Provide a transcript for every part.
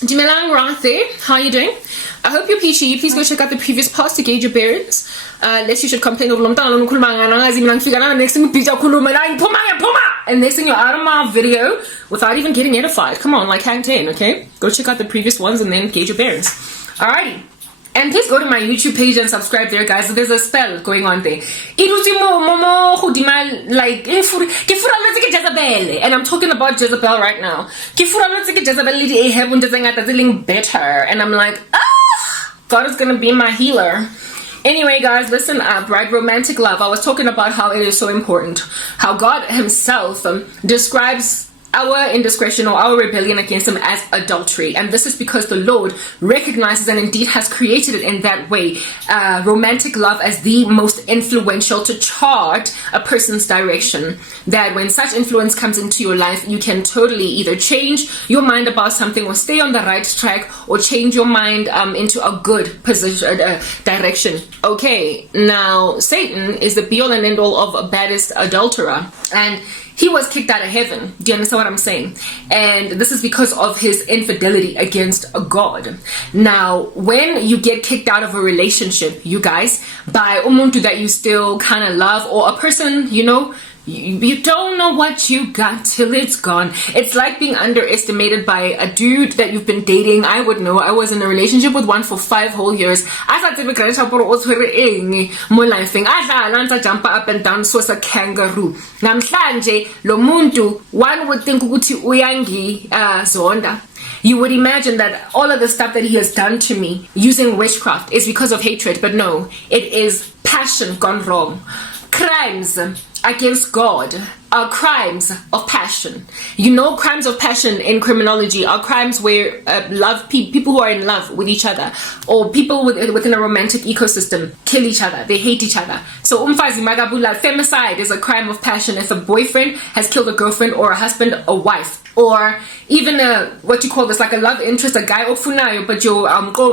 Jimelang Rathe, how are you doing? I hope you're peachy. Please go check out the previous post to gauge your bearings. Lest you should complain of next thing and next thing you're out of my video without even getting edified. Come on, like hang 10, okay? Go check out the previous ones and then gauge your bearings. Alrighty. And please go to my YouTube page and subscribe there, guys. There's a spell going on there. And I'm talking about Jezebel right now. Better. And I'm like, God is going to be my healer. Anyway, guys, listen up, right? Romantic love. I was talking about how it is so important. How God himself describes our indiscretion or our rebellion against him as adultery, and this is because the Lord recognizes and indeed has created it in that way, romantic love as the most influential to chart a person's direction. That when such influence comes into your life, you can totally either change your mind about something or stay on the right track, or change your mind into a good position direction. Okay, now Satan is the be all and end all of a baddest adulterer, and he was kicked out of heaven. Do you understand what I'm saying? And this is because of his infidelity against God. Now, when you get kicked out of a relationship, you guys, by umuntu that you still kind of love, or a person, you know, you don't know what you got till it's gone. It's like being underestimated by a dude that you've been dating. I would know. I was in a relationship with one for 5 whole years. I thought I jump up and down so as a kangaroo. Namhlanje lo muntu, one would think ukuthi uyangi zonda. You would imagine that all of the stuff that he has done to me using witchcraft is because of hatred, but no, it is passion gone wrong. Crimes against God are crimes of passion. You know, crimes of passion in criminology are crimes where people who are in love with each other, or people within a romantic ecosystem, kill each other. They hate each other. So umfazi magabula, femicide is a crime of passion. If a boyfriend has killed a girlfriend, or a husband, a wife, or even what you call this, like a love interest, a guy ofunayo, but you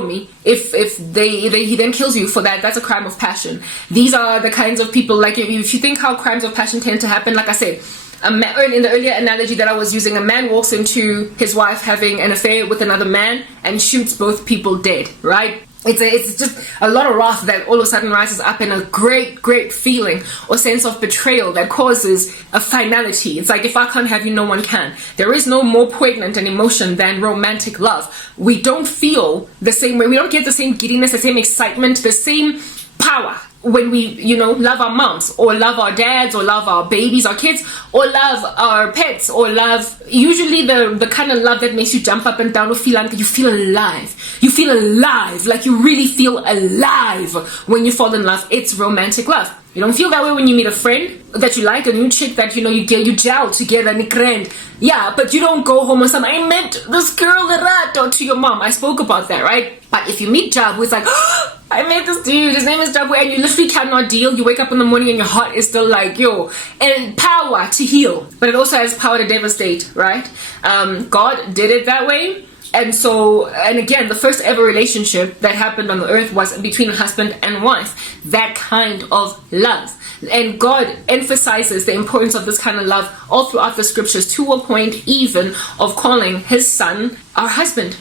me. If he then kills you for that, that's a crime of passion. These are the kinds of people, like if you think how crimes of passion tend to happen, like I said, in the earlier analogy that I was using, a man walks into his wife having an affair with another man and shoots both people dead, right? It's just a lot of wrath that all of a sudden rises up, in a great feeling or sense of betrayal that causes a finality. It's like, if I can't have you, no one can. There is no more poignant an emotion than romantic love. We don't feel the same way. We don't get the same giddiness, the same excitement, the same power when we, you know, love our moms, or love our dads, or love our babies, our kids, or love our pets, or love usually the kind of love that makes you jump up and down, or feel like you feel alive. You feel alive, like you really feel alive when you fall in love. It's romantic love. You don't feel that way when you meet a friend that you like, a new chick that you know you gel together and grand. Yeah, but you don't go home and say, I met this girl to your mom. I spoke about that, right? But if you meet Jabu, it's like, oh, I met this dude, his name is Jabu, and you literally cannot deal. You wake up in the morning and your heart is still like, yo, and power to heal, but it also has power to devastate, right? God did it that way. And so, and again, the first ever relationship that happened on the earth was between a husband and wife. That kind of love. And God emphasizes the importance of this kind of love all throughout the scriptures, to a point even of calling his son our husband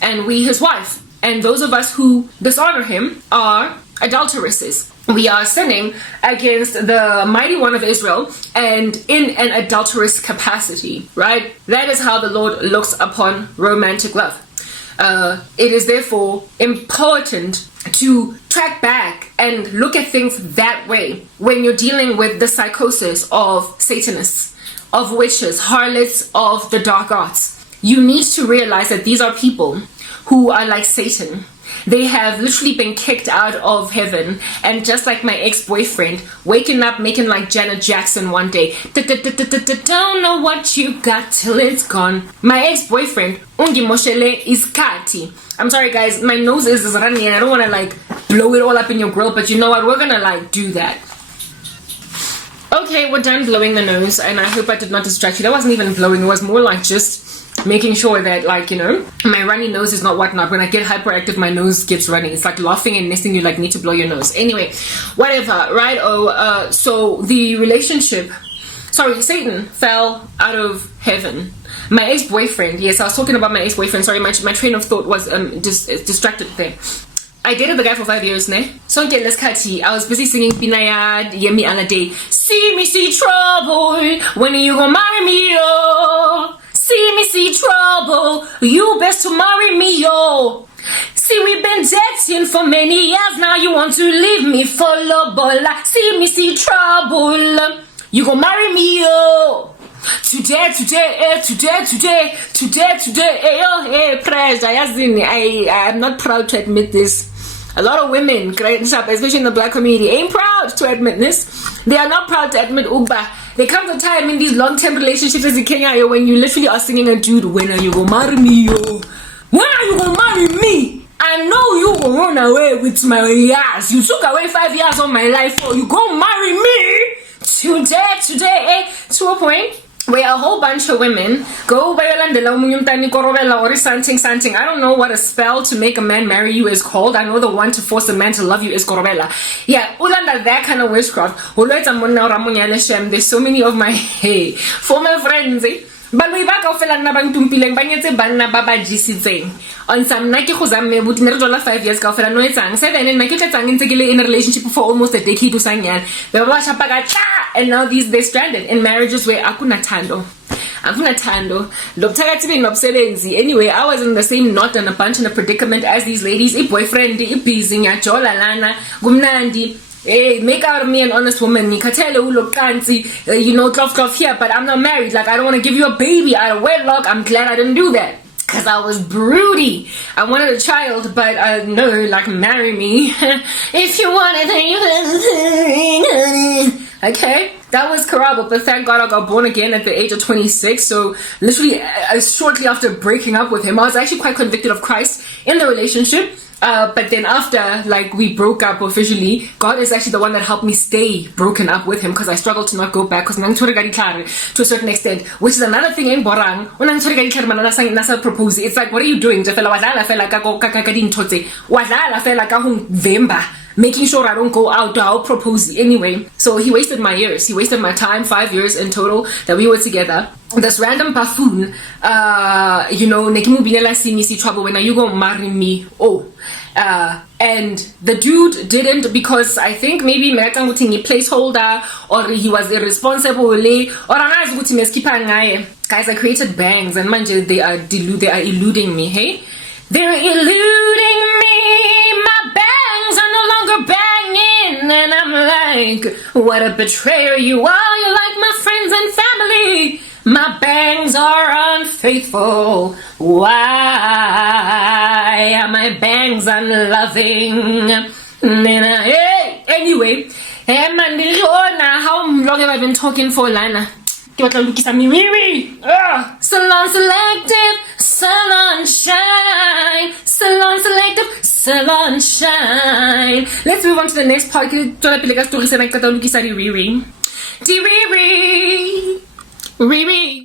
and we his wife. And those of us who dishonor him are adulteresses. We are sinning against the mighty one of Israel, and in an adulterous capacity, right? That is how the Lord looks upon romantic love. It is therefore important to track back and look at things that way when you're dealing with the psychosis of Satanists, of witches, harlots, of the dark arts. You need to realize that these are people who are like Satan. They have literally been kicked out of heaven, and just like my ex-boyfriend, waking up making like Janet Jackson one day, don't know what you got till it's gone. My ex-boyfriend, ungi moshele is kati. I'm sorry guys, my nose is running and I don't want to like blow it all up in your grill, but you know what, we're gonna like do that. Okay, we're done blowing the nose, and I hope I did not distract you. That wasn't even blowing, it was more like just making sure that, like, you know, my runny nose is not whatnot. When I get hyperactive, my nose gets running. It's like laughing and nesting, you like need to blow your nose. Anyway, whatever, right? So the relationship, Satan fell out of heaven. My ex-boyfriend. Yes, I was talking about my ex-boyfriend. Sorry, my train of thought was distracted there. I dated the guy for 5 years, ne? So I was busy singing Pinayad, Yemi Alade. See me, see trouble, when you gonna marry me, yo? See me, see trouble, you best to marry me, yo. See, we've been dating for many years now, you want to leave me for lobola. See me, see trouble, you gonna marry me, yo. Today, pressure. I'm not proud to admit this. A lot of women, especially in the black community, ain't proud to admit this. They are not proud to admit Ugba. There comes a time in these long-term relationships as in Kenya when you literally are singing a dude, when are you gonna marry me, yo? When are you gonna marry me? I know you gonna run away with my years. You took away 5 years of my life, so you gonna marry me? Today, to a point where a whole bunch of women go or something. I don't know what a spell to make a man marry you is called. I know the one to force a man to love you is korobela. Yeah, ulanda that kind of witchcraft. There's so many of my former friends. But we back off and bang banyetse banna baba jisitseng. On some nake go zamme but ne re jola 5 years ka fela no etsang 7 and nake tlatsang ntse ke le in a relationship for almost a decade usanyana. Baba shapa ka and now they're stranded in marriages where akuna thando. Anyway, I was in the same knot and a bunch in a predicament as these ladies. A boyfriend, a busy, jola lana, gumnandi. Hey, make out of me an honest woman. You know, cloth here, but I'm not married. Like, I don't want to give you a baby out of wedlock. I'm glad I didn't do that. Because I was broody. I wanted a child, but no, like, marry me. If you want it, then you okay? That was Karabo, but thank God I got born again at the age of 26. So literally shortly after breaking up with him, I was actually quite convicted of Christ in the relationship. But then after, like, we broke up officially, God is actually the one that helped me stay broken up with him because I struggled to not go back because to a certain extent, which is another thing in Borang. Propose. It's like, what are you doing? Making sure I don't go out, I'll propose anyway. So he wasted my years. He wasted my time, 5 years in total that we were together. This random buffoon, Nekimu Binela see me see trouble when are you gonna marry me? And the dude didn't because I think maybe Merakangutingi placeholder or he was irresponsible or guys, I created bangs and manje they are eluding me, hey? They're eluding me, my bangs are no longer banging, and I'm like, what a betrayer you are, you're like my friends and family. My bangs are unfaithful. Why are my bangs unloving? Anyway, how long have I been talking for, Lana? Salon selective, salon shine. Salon selective, salon shine. Let's move on to the next part. Riri.